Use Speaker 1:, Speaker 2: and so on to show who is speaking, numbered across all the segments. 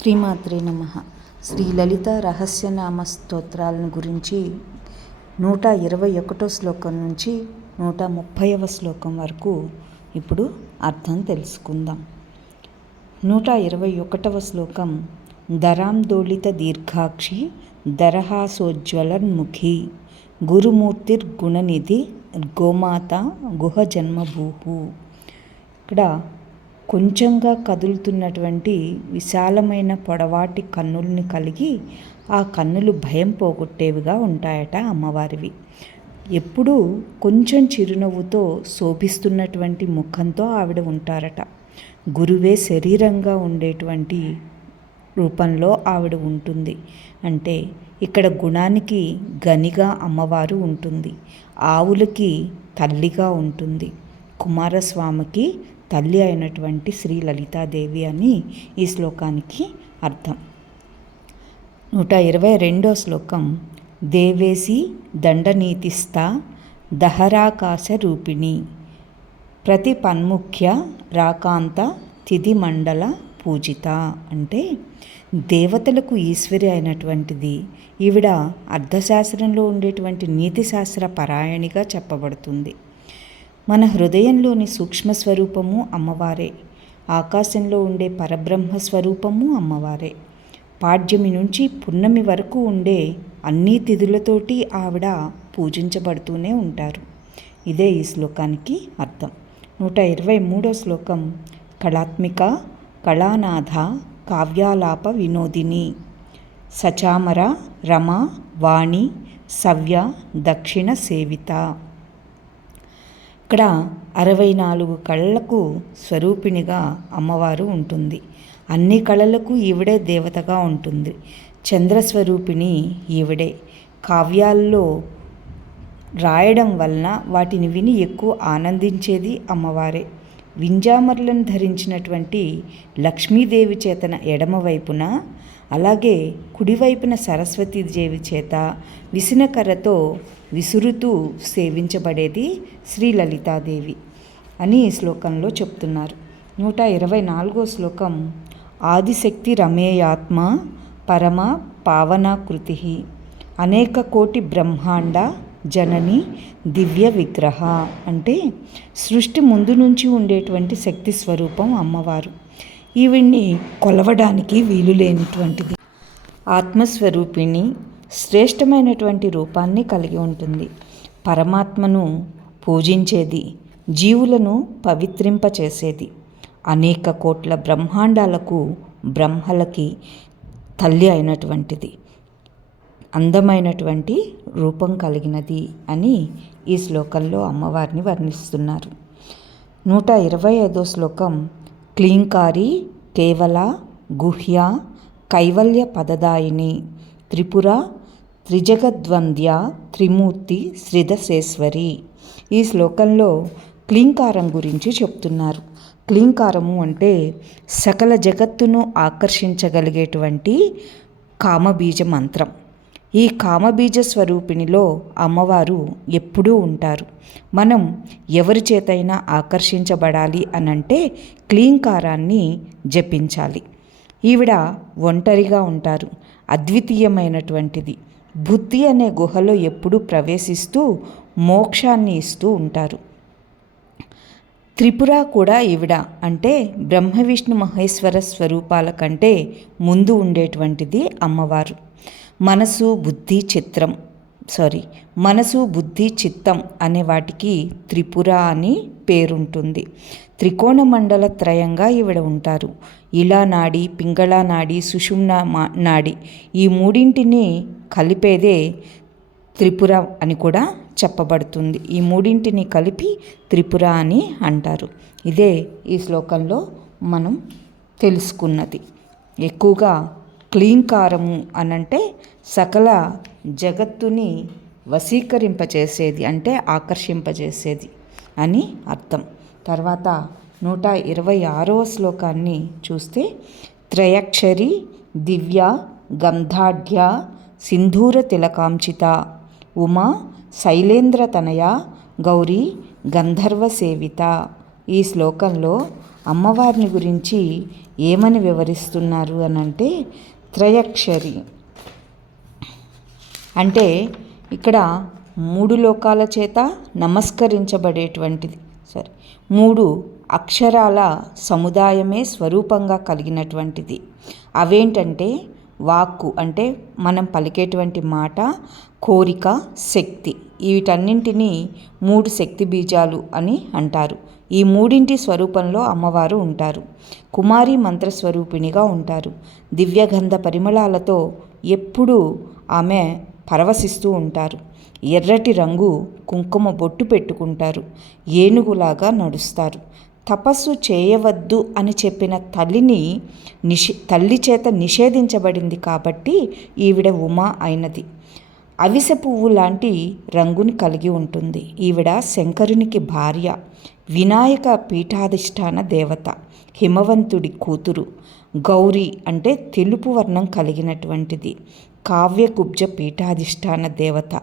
Speaker 1: శ్రీమాత్రే నమ. శ్రీ లలిత రహస్యనామ స్తోత్రాలను గురించి నూట ఇరవై ఒకటో శ్లోకం నుంచి నూట ముప్పైవ శ్లోకం వరకు ఇప్పుడు అర్థం తెలుసుకుందాం. నూట ఇరవై ఒకటవ శ్లోకం దరాందోళిత దీర్ఘాక్షి దరహాసోజ్వలన్ముఖి గురుమూర్తిర్గుణనిధి గోమాత గుహ జన్మభూహు ఇక్కడ కొంచెంగా కదులుతున్నటువంటి విశాలమైన పొడవాటి కన్నుల్ని కలిగి ఆ కన్నులు భయం పోగొట్టేవిగా ఉంటాయట అమ్మవారివి. ఎప్పుడూ కొంచెం చిరునవ్వుతో శోభిస్తున్నటువంటి ముఖంతో ఆవిడ ఉంటారట. గురువే శరీరంగా ఉండేటువంటి రూపంలో ఆవిడ ఉంటుంది. అంటే ఇక్కడ గుణానికి గనిగా అమ్మవారు ఉంటుంది. ఆవులకి తల్లిగా ఉంటుంది. కుమారస్వామికి తల్లి అయినటువంటి శ్రీ లలితాదేవి అని ఈ శ్లోకానికి అర్థం. నూట ఇరవై రెండో శ్లోకం దేవేసి దండనీతిస్థ దహరాకాశ రూపిణి ప్రతి పన్ముఖ్య రాకాంత తిథి మండల పూజిత. అంటే దేవతలకు ఈశ్వరి అయినటువంటిది. ఈవిడ అర్థశాస్త్రంలో ఉండేటువంటి నీతిశాస్త్ర పరాయణిగా చెప్పబడుతుంది. మన హృదయంలోని సూక్ష్మ స్వరూపము అమ్మవారే. ఆకాశంలో ఉండే పరబ్రహ్మ స్వరూపము అమ్మవారే. పాడ్యమి నుంచి పున్నమి వరకు ఉండే అన్ని తిథులతోటి ఆవిడ పూజించబడుతూనే ఉంటారు. ఇదే ఈ శ్లోకానికి అర్థం. నూట ఇరవై మూడో శ్లోకం. కళాత్మిక కళానాథ కావ్యాలాప వినోదిని. సచామర రమ వాణి సవ్య దక్షిణ సేవిత. ఇక్కడ అరవై నాలుగు కళలకు స్వరూపిణిగా అమ్మవారు ఉంటుంది. అన్ని కళలకు ఈవిడే దేవతగా ఉంటుంది. చంద్రస్వరూపిణి ఈవిడే. కావ్యాల్లో రాయడం వలన వాటిని విని ఎక్కువ ఆనందించేది అమ్మవారే. వింజామర్లను ధరించినటువంటి లక్ష్మీదేవి చేతన ఎడమవైపున అలాగే కుడివైపున సరస్వతీదేవి చేత విసినకర్రతో విసురుతూ సేవించబడేది శ్రీ లలితాదేవి అని ఈ శ్లోకంలో చెప్తున్నారు. నూట ఇరవై నాలుగో శ్లోకం ఆదిశక్తి రమేయాత్మ పరమ పావనాకృతి అనేక కోటి బ్రహ్మాండ జనని దివ్య విగ్రహ అంటే సృష్టి ముందు నుంచి ఉండేటువంటి శక్తి స్వరూపం అమ్మవారు. ఈవిడ్ని కొలవడానికి వీలు లేనటువంటిది. ఆత్మస్వరూపిణి శ్రేష్టమైనటువంటి రూపాన్ని కలిగి ఉంటుంది. పరమాత్మను పూజించేది జీవులను పవిత్రింపచేసేది. అనేక కోట్ల బ్రహ్మాండాలకు బ్రహ్మలకి తల్లి అయినటువంటిది. అందమైనటువంటి రూపం కలిగినది అని ఈ శ్లోకంలో అమ్మవారిని వర్ణిస్తున్నారు. నూట ఇరవై ఐదో శ్లోకం క్లీంకారి కేవల గుహ్య కైవల్య పదదాయిని త్రిపుర త్రిజగద్వంద్య త్రిమూర్తి శ్రీధశేశ్వరి. ఈ శ్లోకంలో క్లీంకారం గురించి చెప్తున్నారు. క్లీంకారము అంటే సకల జగత్తును ఆకర్షించగలిగేటువంటి కామబీజ మంత్రం. ఈ కామబీజ స్వరూపిణిలో అమ్మవారు ఎప్పుడూ ఉంటారు. మనం ఎవరి చేతైనా ఆకర్షించబడాలి అనంటే క్లీంకారాన్ని జపించాలి. ఈవిడ ఒంటరిగా ఉంటారు. అద్వితీయమైనటువంటిది. బుద్ధి అనే గుహలో ఎప్పుడూ ప్రవేశిస్తూ మోక్షాన్ని ఇస్తూ ఉంటారు. త్రిపుర కూడా ఈవిడ. అంటే బ్రహ్మ విష్ణు మహేశ్వర స్వరూపాల కంటే ముందు ఉండేటువంటిది అమ్మవారు. మనసు బుద్ధి చిత్రం. సారీ మనసు బుద్ధి చిత్తం అనే వాటికి త్రిపుర అని పేరుంటుంది. త్రికోణ మండల త్రయంగా ఈవిడ ఉంటారు. ఇలా నాడి పింగళ నాడి సుషుమ్న నాడి ఈ మూడింటిని కలిపేదే త్రిపుర అని కూడా చెప్పబడుతుంది. ఈ మూడింటిని కలిపి త్రిపుర అని అంటారు. ఇదే ఈ శ్లోకంలో మనం తెలుసుకున్నది. ఎక్కువగా క్లీంకారము అనంటే సకల జగత్తుని వశీకరింపచేసేది అంటే ఆకర్షింపజేసేది అని అర్థం. తర్వాత నూట ఇరవై ఆరవ శ్లోకాన్ని చూస్తే త్రయక్షరి దివ్య గంధాఢ్య సింధూర తిలకాంచిత ఉమా శైలేంద్రతనయ గౌరీ గంధర్వ సేవిత. ఈ శ్లోకంలో అమ్మవారిని గురించి ఏమని వివరిస్తున్నారు అనంటే త్రయక్షరి అంటే ఇక్కడ మూడు లోకాల చేత నమస్కరించబడేటువంటిది. సరే మూడు అక్షరాల సముదాయమే స్వరూపంగా కలిగినటువంటిది. అవేంటంటే వాక్కు అంటే మనం పలికేటువంటి మాట కోరిక శక్తి. వీటన్నింటినీ మూడు శక్తి బీజాలు అని అంటారు. ఈ మూడింటి స్వరూపంలో అమ్మవారు ఉంటారు. కుమారి మంత్రస్వరూపిణిగా ఉంటారు. దివ్యగంధ పరిమళాలతో ఎప్పుడూ ఆమె పరవశిస్తూ ఉంటారు. ఎర్రటి రంగు కుంకుమ బొట్టు పెట్టుకుంటారు. ఏనుగులాగా నడుస్తారు. తపస్సు చేయవద్దు అని చెప్పిన తల్లిని నిషే తల్లి చేత నిషేధించబడింది కాబట్టి ఈవిడ ఉమా అయినది. అవిసె పువ్వు లాంటి రంగుని కలిగి ఉంటుంది. ఈవిడ శంకరునికి భార్య. వినాయక పీఠాధిష్టాన దేవత. హిమవంతుడి కూతురు. గౌరీ అంటే తెలుపు వర్ణం కలిగినటువంటిది. కావ్యకుబ్జ పీఠాధిష్టాన దేవత.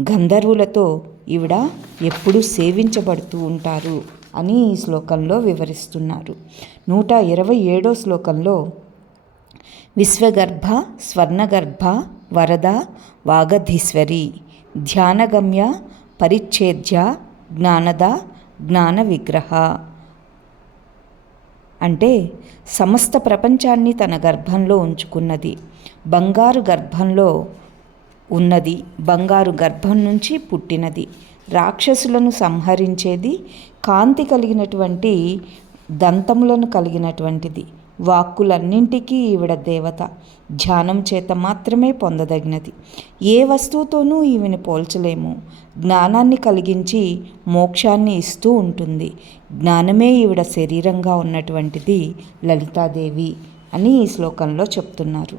Speaker 1: గంధర్వులతో ఈవిడ ఎప్పుడూ సేవించబడుతూ ఉంటారు అని ఈ శ్లోకంలో వివరిస్తున్నారు. నూట ఇరవై ఏడో శ్లోకంలో విశ్వగర్భ స్వర్ణగర్భ వరద వాగధీశ్వరి ధ్యానగమ్య పరిచ్ఛేద్య జ్ఞానద జ్ఞాన విగ్రహ అంటే సమస్త ప్రపంచాన్ని తన గర్భంలో ఉంచుకున్నది. బంగారు గర్భంలో ఉన్నది. బంగారు గర్భం నుంచి పుట్టినది. రాక్షసులను సంహరించేది. కాంతి కలిగినటువంటి దంతములను కలిగినటువంటిది. వాక్కులన్నింటికీ ఈవిడ దేవత. ధ్యానం చేత మాత్రమే పొందదగినది. ఏ వస్తువుతోనూ ఈవిని పోల్చలేము. జ్ఞానాన్ని కలిగించి మోక్షాన్ని ఇస్తూ ఉంటుంది. జ్ఞానమే ఈవిడ శరీరంగా ఉన్నటువంటిది లలితాదేవి అని ఈ శ్లోకంలో చెప్తున్నారు.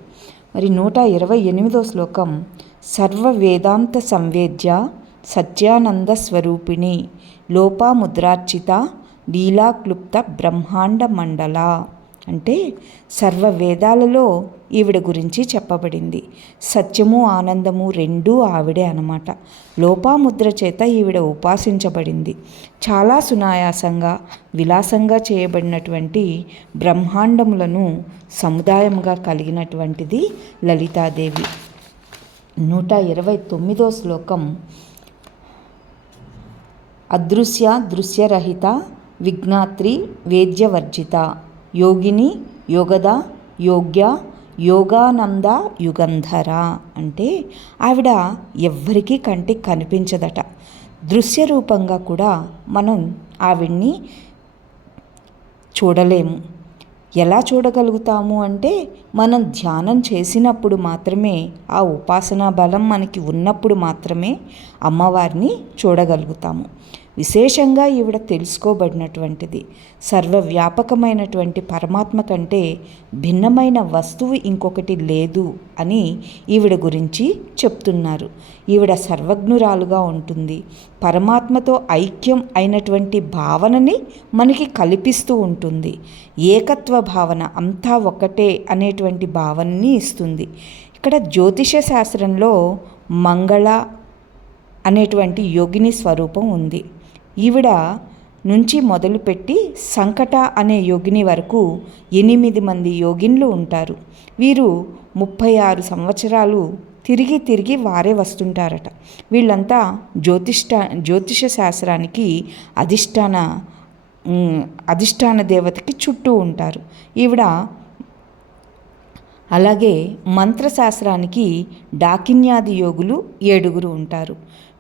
Speaker 1: మరి నూట ఇరవై ఎనిమిదో శ్లోకం సర్వ వేదాంత సంవేద్య సత్యానంద స్వరూపిణి లోపాముద్రార్చిత లీలాక్లుప్త బ్రహ్మాండ మండల. అంటే సర్వ వేదాలలో ఈవిడ గురించి చెప్పబడింది. సత్యము ఆనందము రెండూ ఆవిడే అనమాట లోపాముద్ర చేత ఈవిడ ఉపాసించబడింది. చాలా సునాయాసంగా విలాసంగా చేయబడినటువంటి బ్రహ్మాండములను సముదాయంగా కలిగినటువంటిది లలితాదేవి. నూట ఇరవై తొమ్మిదో శ్లోకం. అదృశ్య దృశ్యరహిత విఘ్నాత్రి వేద్యవర్జిత. యోగిని యోగద యోగ్య యోగానంద యుగంధర అంటే ఆవిడ ఎవ్వరికీ కంటికి కనిపించదట. దృశ్య రూపంగా కూడా మనం ఆవిడ్ని చూడలేము. ఎలా చూడగలుగుతాము అంటే మనం ధ్యానం చేసినప్పుడు మాత్రమే ఆ ఉపాసనా బలం మనకి ఉన్నప్పుడు మాత్రమే అమ్మవారిని చూడగలుగుతాము. విశేషంగా ఈవిడ తెలుసుకోబడినటువంటిది. సర్వవ్యాపకమైనటువంటి పరమాత్మ కంటే భిన్నమైన వస్తువు ఇంకొకటి లేదు అని ఈవిడ గురించి చెప్తున్నారు. ఈవిడ సర్వజ్ఞురాలుగా ఉంటుంది. పరమాత్మతో ఐక్యం అయినటువంటి భావనని మనకి కల్పిస్తూ ఉంటుంది. ఏకత్వ భావన అంతా ఒకటే అనేటువంటి భావనని ఇస్తుంది. ఇక్కడ జ్యోతిష శాస్త్రంలో మంగళ అనేటువంటి యోగిని స్వరూపం ఉంది. ఈవిడ నుంచి మొదలుపెట్టి సంకట అనే యోగిని వరకు ఎనిమిది మంది యోగిన్లు ఉంటారు. వీరు ముప్పై ఆరు సంవత్సరాలు తిరిగి తిరిగి వారే వస్తుంటారట. వీళ్ళంతా జ్యోతిష్ట జ్యోతిష శాస్త్రానికి అధిష్టాన అధిష్టాన దేవతకి చుట్టూ ఉంటారు. ఈవిడ అలాగే మంత్రశాస్త్రానికి డాకిన్యాది యోగులు ఏడుగురు ఉంటారు.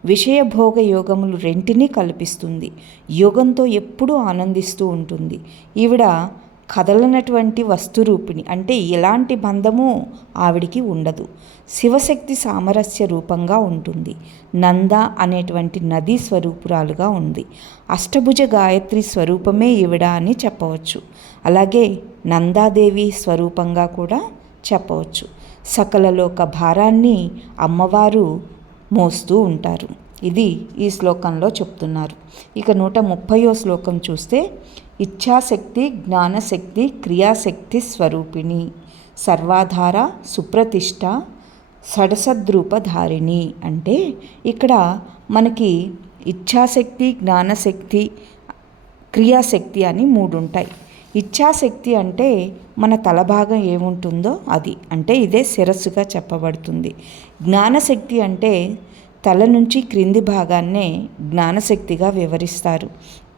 Speaker 1: విషయభోగ యోగములు రెంటినీ కల్పిస్తుంది. యోగంతో ఎప్పుడూ ఆనందిస్తూ ఉంటుంది. ఈవిడ కదలనటువంటి వస్తురూపిణి. అంటే ఎలాంటి బంధము ఆవిడికి ఉండదు. శివశక్తి సామరస్య రూపంగా ఉంటుంది. నంద అనేటువంటి నదీ స్వరూపురాలుగా ఉంది. అష్టభుజ గాయత్రి స్వరూపమే ఈవిడ అని చెప్పవచ్చు. అలాగే నందాదేవి స్వరూపంగా కూడా చెప్పవచ్చు. సకల లోక భారాన్ని అమ్మవారు మోస్తూ ఉంటారు. ఇది ఈ శ్లోకంలో చెప్తున్నారు. ఇక నూట ముప్పయో శ్లోకం చూస్తే ఇచ్ఛాశక్తి జ్ఞానశక్తి క్రియాశక్తి స్వరూపిణి సర్వాధార సుప్రతిష్ట సడసద్రూపధారిణి అంటే ఇక్కడ మనకి ఇచ్ఛాశక్తి జ్ఞానశక్తి క్రియాశక్తి అని మూడు ఉంటాయి ఇచ్ఛాశక్తి అంటే మన తల భాగం ఏముంటుందో అది. అంటే ఇదే శిరస్సుగా చెప్పబడుతుంది. జ్ఞానశక్తి అంటే తల నుంచి క్రింది భాగాన్నే జ్ఞానశక్తిగా వివరిస్తారు.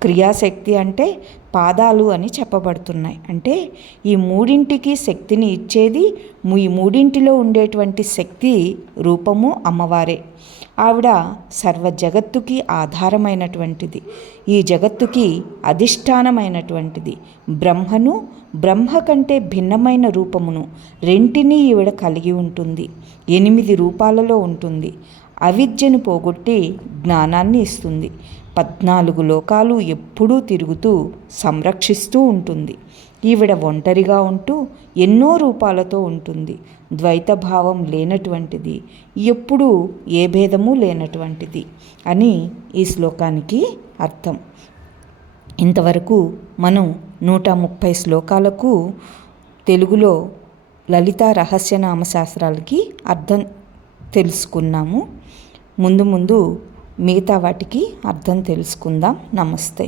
Speaker 1: క్రియాశక్తి అంటే పాదాలు అని చెప్పబడుతున్నాయి. అంటే ఈ మూడింటికి శక్తిని ఇచ్చేది ఈ మూడింటిలో ఉండేటువంటి శక్తి రూపము అమ్మవారే. ఆవిడ సర్వ జగత్తుకి ఆధారమైనటువంటిది. ఈ జగత్తుకి అధిష్టానమైనటువంటిది. బ్రహ్మను బ్రహ్మ కంటే భిన్నమైన రూపమును రెంటినీ ఈవిడ కలిగి ఉంటుంది. ఎనిమిది రూపాలలో ఉంటుంది. అవిద్యను పోగొట్టి జ్ఞానాన్ని ఇస్తుంది. పద్నాలుగు లోకాలు ఎప్పుడూ తిరుగుతూ సంరక్షిస్తూ ఉంటుంది. ఈవిడ ఒంటరిగా ఉంటూ ఎన్నో రూపాలతో ఉంటుంది. ద్వైత భావం లేనటువంటిది ఎప్పుడూ ఏ భేదము లేనటువంటిది అని ఈ శ్లోకానికి అర్థం. ఇంతవరకు మనం నూట ముప్పై శ్లోకాలకు తెలుగులో లలిత రహస్యనామ శాస్త్రాలకి అర్థం తెలుసుకున్నాము. ముందు ముందు మిగతా వాటికి అర్థం తెలుసుకుందాం. నమస్తే.